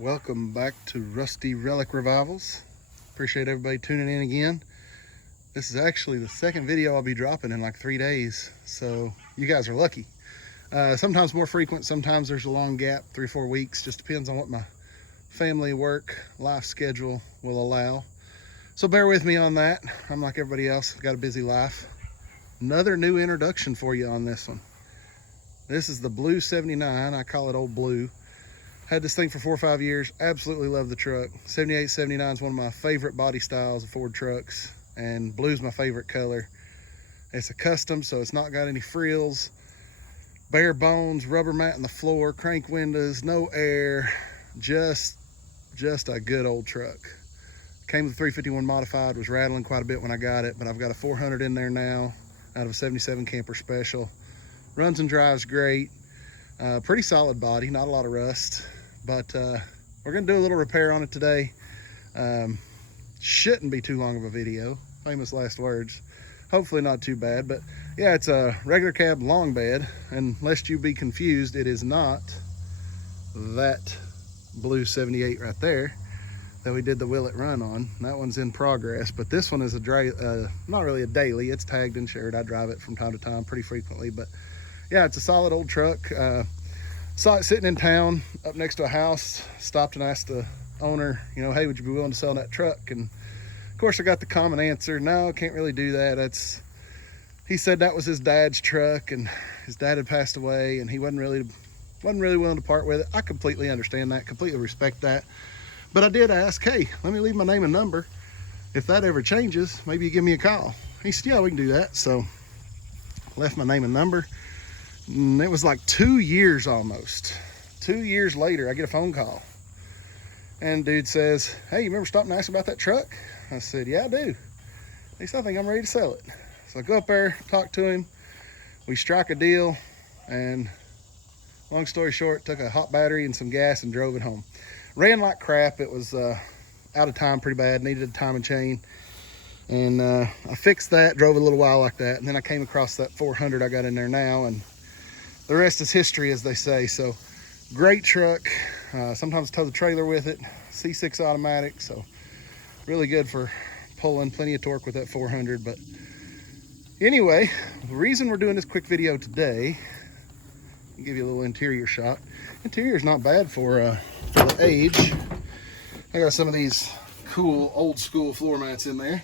Welcome back to Rusty Relic Revivals. Appreciate everybody tuning in again. This is actually the second video I'll be dropping in like 3 days, so you guys are lucky. Sometimes more frequent, sometimes there's a long gap, 3 or 4 weeks, just depends on what my family, work, life schedule will allow. So bear with me on that. I'm like everybody else, got a busy life. Another new introduction for you on this one. This is the Blue 79, I call it Old Blue. Had this thing for 4 or 5 years, absolutely love the truck. 78, 79 is one of my favorite body styles of Ford trucks, and blue's my favorite color. It's a custom, so it's not got any frills, bare bones, rubber mat in the floor, crank windows, no air, just a good old truck. Came with a 351 modified, was rattling quite a bit when I got it, but I've got a 400 in there now out of a 77 camper special. Runs and drives great. Pretty solid body, not a lot of rust, but we're gonna do a little repair on it today. Shouldn't be too long of a video, famous last words. Hopefully not too bad, but yeah, it's a regular cab long bed, and lest you be confused, it is not that Blue 78 right there that we did the Will It Run on. That one's in progress, but this one is not really a daily, it's tagged and shared. I drive it from time to time pretty frequently, but yeah, it's a solid old truck. Saw it sitting in town up next to a house, stopped and asked the owner, you know, hey, would you be willing to sell that truck? And of course I got the common answer, no, can't really do that. He said that was his dad's truck and his dad had passed away and he wasn't really willing to part with it. I completely understand that, completely respect that. But I did ask, hey, let me leave my name and number. If that ever changes, maybe you give me a call. He said, yeah, we can do that. So left my name and number. And it was like 2 years almost. 2 years later, I get a phone call. And dude says, hey, you remember stopping and asking about that truck? I said, yeah, I do. He said, I think I'm ready to sell it. So I go up there, talk to him. We strike a deal. And long story short, took a hot battery and some gas and drove it home. Ran like crap. It was out of time pretty bad. Needed a timing chain. And I fixed that, drove it a little while like that. And then I came across that 400 I got in there now. And the rest is history, as they say. So great truck. Sometimes tow the trailer with it. C6 automatic, so really good for pulling, plenty of torque with that 400. But anyway, the reason we're doing this quick video today, I'll give you a little interior shot. Interior is not bad for the age. I got some of these cool old school floor mats in there.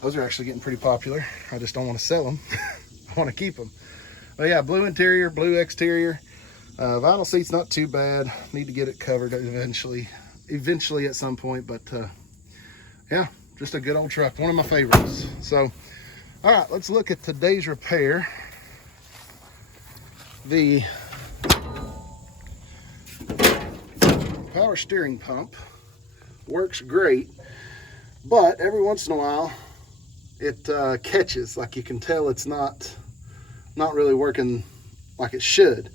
Those are actually getting pretty popular. I just don't want to sell them. I want to keep them. But yeah, blue interior, blue exterior. Vinyl seat's not too bad. Need to get it covered eventually at some point. But yeah, just a good old truck. One of my favorites. So, all right, let's look at today's repair. The power steering pump works great, but every once in a while it catches. Like you can tell it's not really working like it should.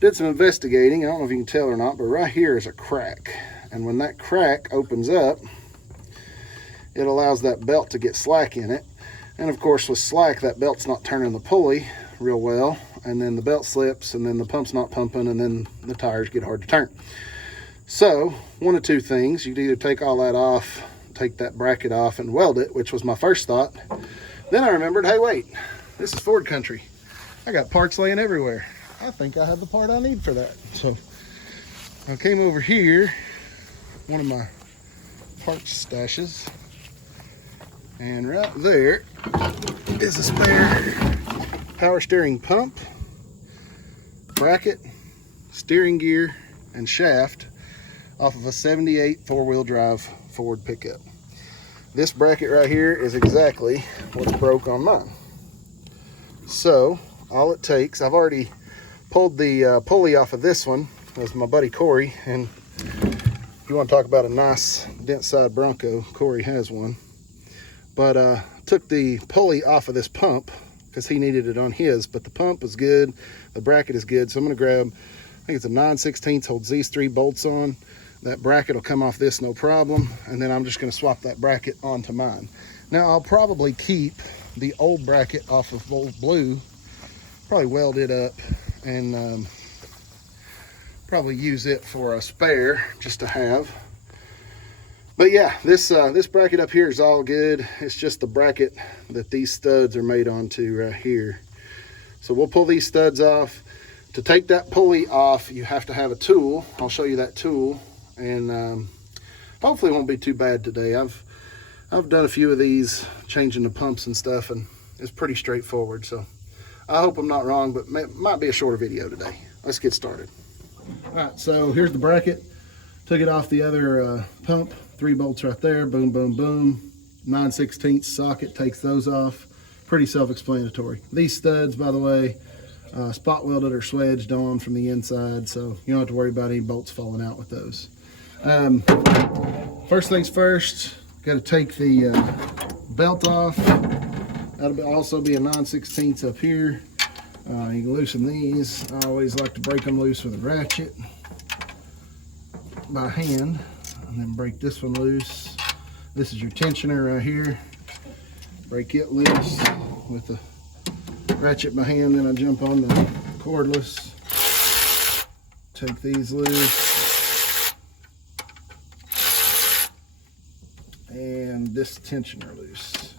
Did some investigating. I don't know if you can tell or not, but right here is a crack. And when that crack opens up, it allows that belt to get slack in it. And of course with slack, that belt's not turning the pulley real well. And then the belt slips and then the pump's not pumping and then the tires get hard to turn. So one of two things, you can either take all that off, take that bracket off and weld it, which was my first thought. Then I remembered, hey, wait, this is Ford country. I got parts laying everywhere. I think I have the part I need for that. So I came over here, one of my parts stashes, and right there is a spare power steering pump, bracket, steering gear, and shaft off of a 78 four-wheel drive Ford pickup. This bracket right here is exactly what's broke on mine. So all it takes, I've already pulled the pulley off of this one. That's my buddy Corey, and if you want to talk about a nice dent side Bronco, Corey has one. But took the pulley off of this pump because he needed it on his, but the pump is good, the bracket is good, so I'm going to grab, I think it's a 9/16 holds these 3 bolts on. That bracket will come off this no problem, and then I'm just going to swap that bracket onto mine. Now I'll probably keep the old bracket off of old blue, probably weld it up and Probably use it for a spare just to have. But yeah, this bracket up here is all good. It's just the bracket that these studs are made onto right here. So we'll pull these studs off. To take that pulley off, you have to have a tool. I'll show you that tool, and hopefully it won't be too bad today. I've done a few of these, changing the pumps and stuff, and it's pretty straightforward. So I hope I'm not wrong, but might be a shorter video today. Let's get started. All right, so here's the bracket. Took it off the other pump. 3 bolts right there, boom, boom, boom. 9/16 socket takes those off. Pretty self-explanatory. These studs, by the way, spot welded or swedged on from the inside, so you don't have to worry about any bolts falling out with those. First things first, got to take the belt off. That'll also be a 9/16 up here. You can loosen these. I always like to break them loose with a ratchet by hand, and then break this one loose. This is your tensioner right here. Break it loose with the ratchet by hand, then I jump on the cordless. Take these loose. And this tensioner loose.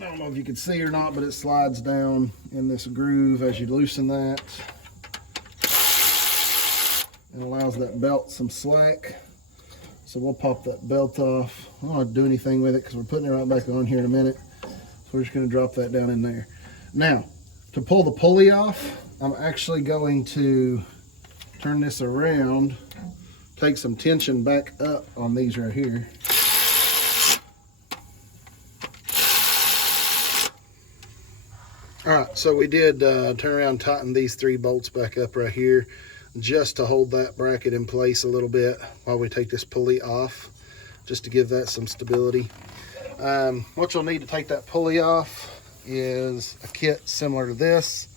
I don't know if you can see or not, but it slides down in this groove as you loosen that. It allows that belt some slack. So we'll pop that belt off. I don't want to do anything with it because we're putting it right back on here in a minute. So we're just going to drop that down in there. Now, to pull the pulley off, I'm actually going to turn this around, take some tension back up on these right here. All right, so we did turn around and tighten these 3 bolts back up right here, just to hold that bracket in place a little bit while we take this pulley off, just to give that some stability. What you'll need to take that pulley off is a kit similar to this.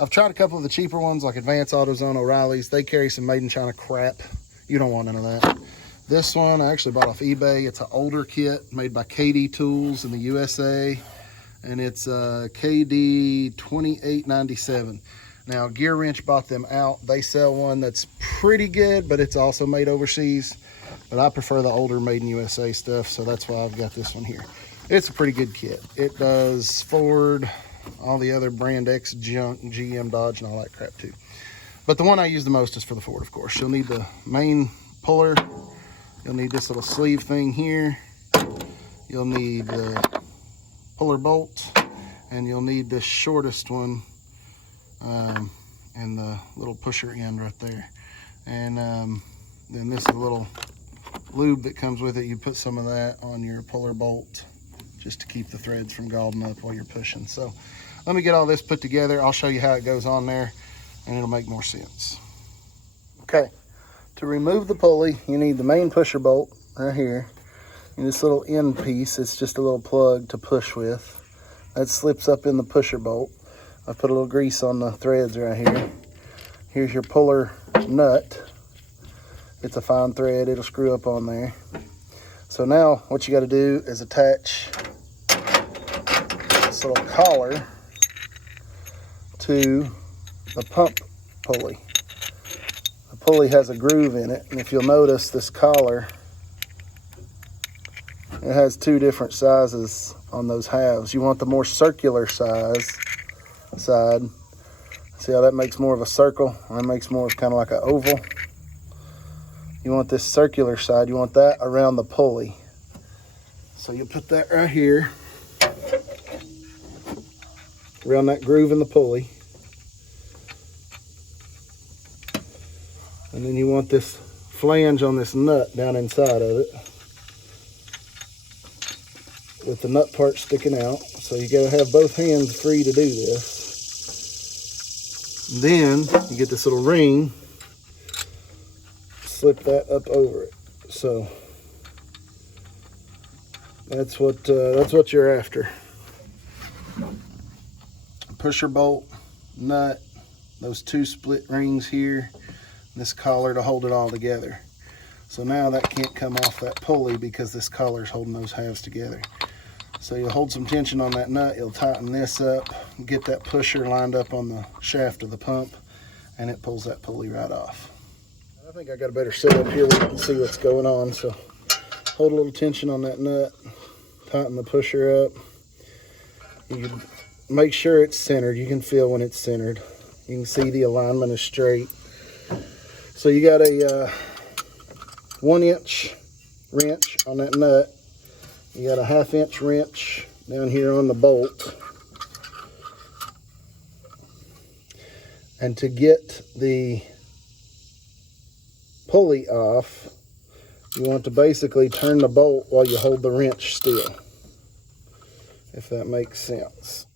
I've tried a couple of the cheaper ones like Advance AutoZone, O'Reilly's. They carry some made in China crap. You don't want none of that. This one I actually bought off eBay. It's an older kit made by KD Tools in the USA, and it's KD 2897. Now, Gear Wrench bought them out. They sell one that's pretty good, but it's also made overseas. But I prefer the older made in USA stuff, so that's why I've got this one here. It's a pretty good kit. It does Ford, all the other brand X junk, GM, Dodge, and all that crap too. But the one I use the most is for the Ford, of course. You'll need the main puller. You'll need this little sleeve thing here. You'll need the puller bolt, and you'll need this shortest one, and the little pusher end right there. And then this is a little lube that comes with it. You put some of that on your puller bolt just to keep the threads from galled up while you're pushing. So let me get all this put together. I'll show you how it goes on there, and it'll make more sense. Okay, to remove the pulley, you need the main pusher bolt right here. And this little end piece, it's just a little plug to push with. That slips up in the pusher bolt. I put a little grease on the threads right here. Here's your puller nut. It's a fine thread, it'll screw up on there. So now what you got to do is attach this little collar to the pump pulley. The pulley has a groove in it, and if you'll notice this collar, it has 2 different sizes on those halves. You want the more circular side. See how that makes more of a circle? That makes more of kind of like an oval. You want this circular side, you want that around the pulley. So you put that right here, around that groove in the pulley. And then you want this flange on this nut down inside of it, with the nut part sticking out. So you gotta have both hands free to do this. Then you get this little ring, slip that up over it. So that's what you're after. Pusher bolt, nut, those 2 split rings here, this collar to hold it all together. So now that can't come off that pulley because this collar's holding those halves together. So you'll hold some tension on that nut, you'll tighten this up, get that pusher lined up on the shaft of the pump, and it pulls that pulley right off. I think I got a better setup here where you can see what's going on. So hold a little tension on that nut, tighten the pusher up. You can make sure it's centered. You can feel when it's centered. You can see the alignment is straight. So you got a 1-inch wrench on that nut. You got a 1/2-inch wrench down here on the bolt. And to get the pulley off, you want to basically turn the bolt while you hold the wrench still, if that makes sense.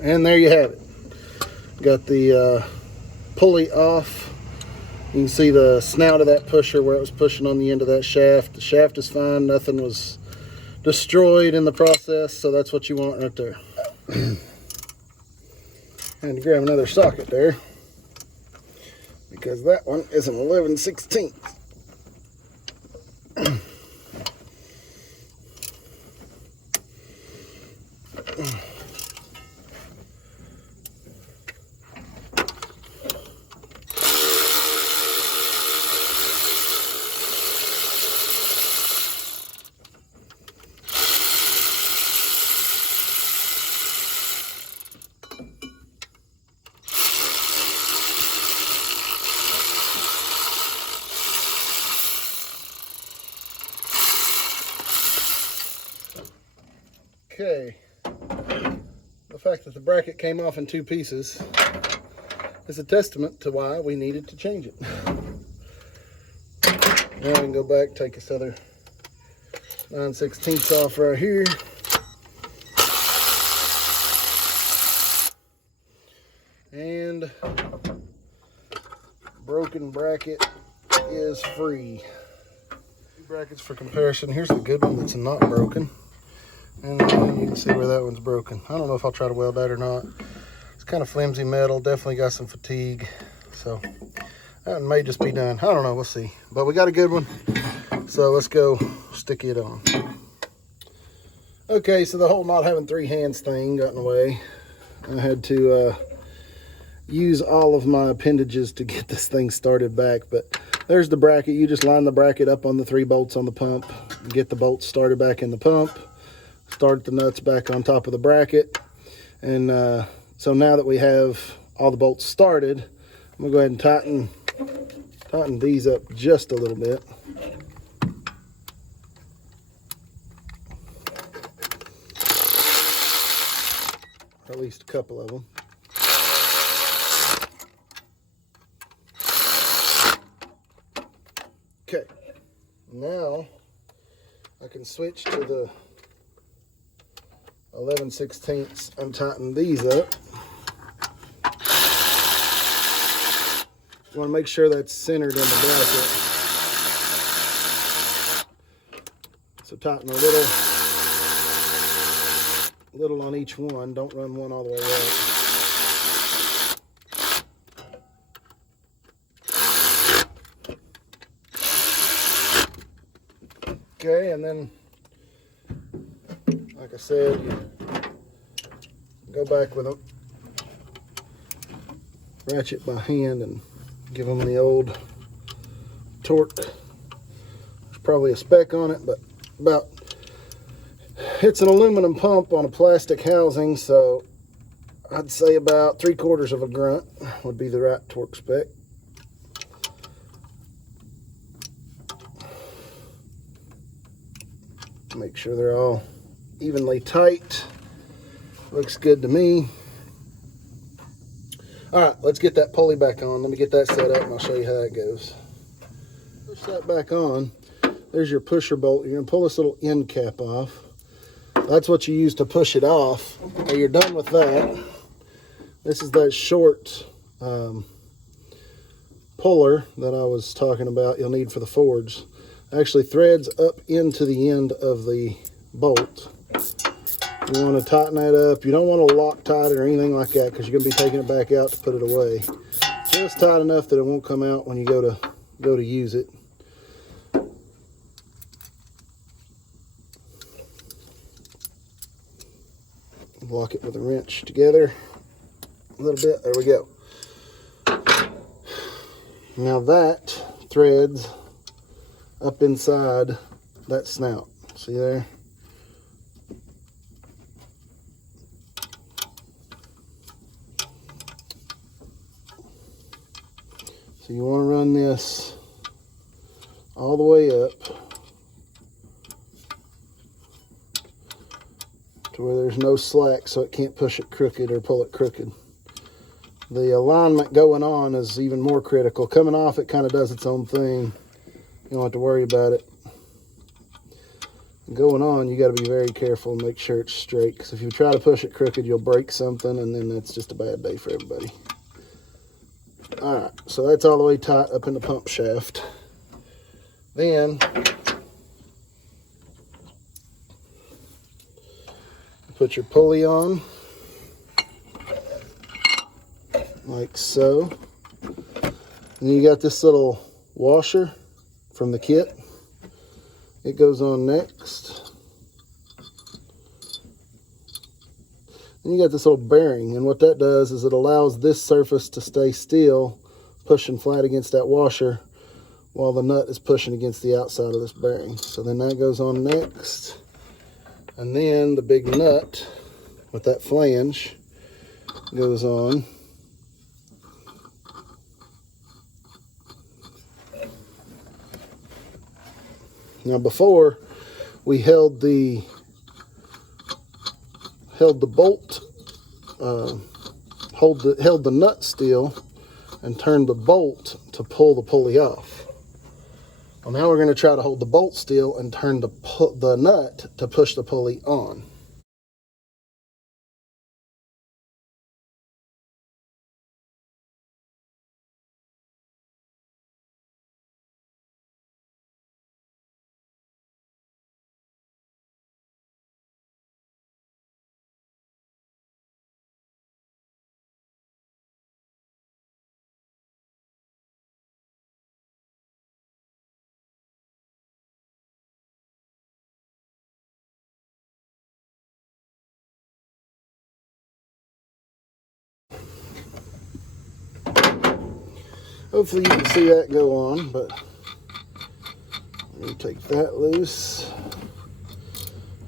And there you have it. Got the pulley off. You can see the snout of that pusher where it was pushing on the end of that shaft. The shaft is fine. Nothing was destroyed in the process, so that's what you want right there. And grab another socket there, because that one is an 11/16. Okay, the fact that the bracket came off in 2 pieces is a testament to why we needed to change it. Now we can go back, take this other 9/16 off right here. And broken bracket is free. 2 brackets for comparison. Here's the good one that's not broken. And then you can see where that one's broken. I don't know if I'll try to weld that or not. It's kind of flimsy metal, definitely got some fatigue. So that one may just be done. I don't know, we'll see. But we got a good one. So let's go stick it on. Okay, so the whole not having 3 hands thing got in the way. I had to use all of my appendages to get this thing started back. But there's the bracket. You just line the bracket up on the 3 bolts on the pump. Get the bolts started back in the pump. Start the nuts back on top of the bracket. And so now that we have all the bolts started, I'm gonna go ahead and tighten these up just a little bit. Or at least a couple of them. Okay, now I can switch to the 11/16 and tighten these up. You want to make sure that's centered in the bracket. So tighten a little on each one. Don't run one all the way up. Okay, and then like I said, you go back with a ratchet by hand and give them the old torque. There's probably a spec on it, but it's an aluminum pump on a plastic housing, so I'd say about 3/4 of a grunt would be the right torque spec. Make sure they're all evenly tight. Looks good to me. All right, let's get that pulley back on. Let me get that set up and I'll show you how that goes. Push that back on. There's your pusher bolt. You're gonna pull this little end cap off. That's what you use to push it off. When you're done with that, this is that short puller that I was talking about you'll need for the forge. Actually threads up into the end of the bolt. You want to tighten that up. You don't want to Loctite it or anything like that, because you're going to be taking it back out to put it away. Just tight enough that it won't come out when you go to use it. Lock it with a wrench together a little bit. There we go. Now that threads up inside that snout. See there? So you want to run this all the way up to where there's no slack, so it can't push it crooked or pull it crooked. The alignment going on is even more critical. Coming off, it kind of does its own thing. You don't have to worry about it. Going on, you got to be very careful and make sure it's straight, because if you try to push it crooked, you'll break something, and then that's just a bad day for everybody. All right, so that's all the way tight up in the pump shaft. Then put your pulley on, like so. And you got this little washer from the kit. It goes on next. And you got this little bearing, and what that does is it allows this surface to stay still, pushing flat against that washer, while the nut is pushing against the outside of this bearing. So then that goes on next. And then the big nut with that flange goes on. Now before, we held the bolt, held the nut still and turned the bolt to pull the pulley off. Well, now we're going to try to hold the bolt still and turn the nut to push the pulley on. Hopefully you can see that go on, but let me take that loose.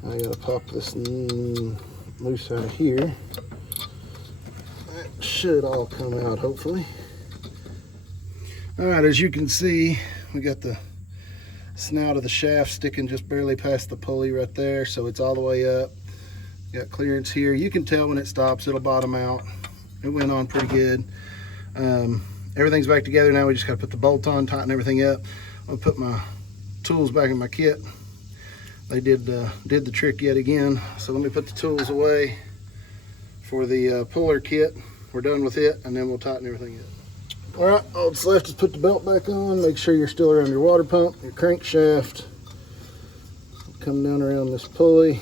I gotta pop this loose out of here. That should all come out, hopefully. All right, as you can see, we got the snout of the shaft sticking just barely past the pulley right there, so it's all the way up. Got clearance here. You can tell when it stops, it'll bottom out. It went on pretty good. Everything's back together now. We just got to put the bolt on, tighten everything up. I'll put my tools back in my kit. They did the trick yet again. So let me put the tools away for the puller kit. We're done with it, and then we'll tighten everything up. All right, all that's left is put the belt back on. Make sure you're still around your water pump, your crankshaft. Come down around this pulley.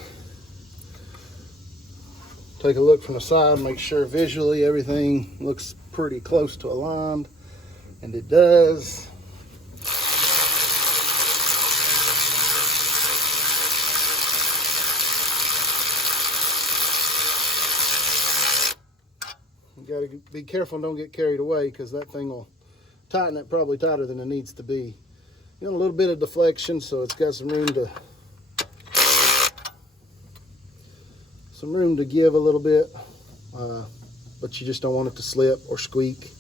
Take a look from the side, make sure visually everything looks pretty close to aligned, and it does. You got to be careful and don't get carried away, because that thing will tighten it probably tighter than it needs to be. You know, a little bit of deflection, so it's got some room to give a little bit, but you just don't want it to slip or squeak.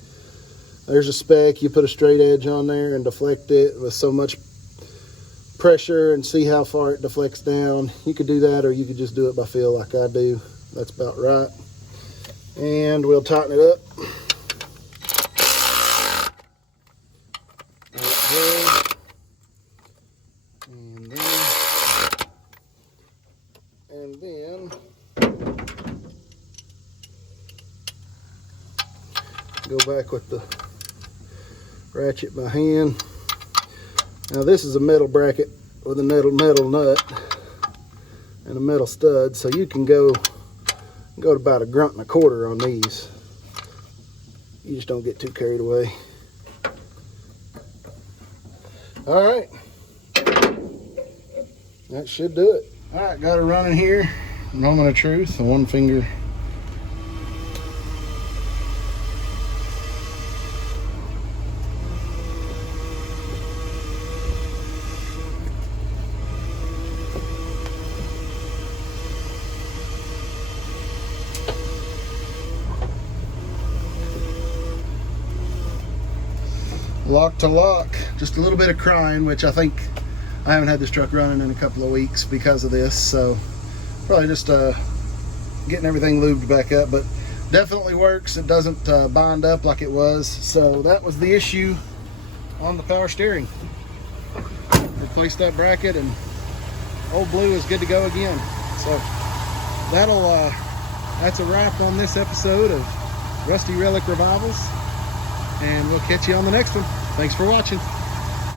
There's a spec. You put a straight edge on there and deflect it with so much pressure and see how far it deflects down. You could do that, or you could just do it by feel like I do. That's about right. And we'll tighten it up. And then go back with the ratchet by hand. Now this is a metal bracket with a metal nut and a metal stud, so you can go to about 1 1/4 grunts on these. You just don't get too carried away. All right, that should do it. All right, got it running here. Moment of truth, a 1 finger. Lock to lock. Just a little bit of crying, which I think I haven't had this truck running in a couple of weeks because of this, so probably just getting everything lubed back up, but definitely works. It doesn't bind up like it was, so that was the issue on the power steering. Replaced that bracket and old blue is good to go again. So that's a wrap on this episode of Rusty Relic Revivals, and we'll catch you on the next one. Thanks for watching.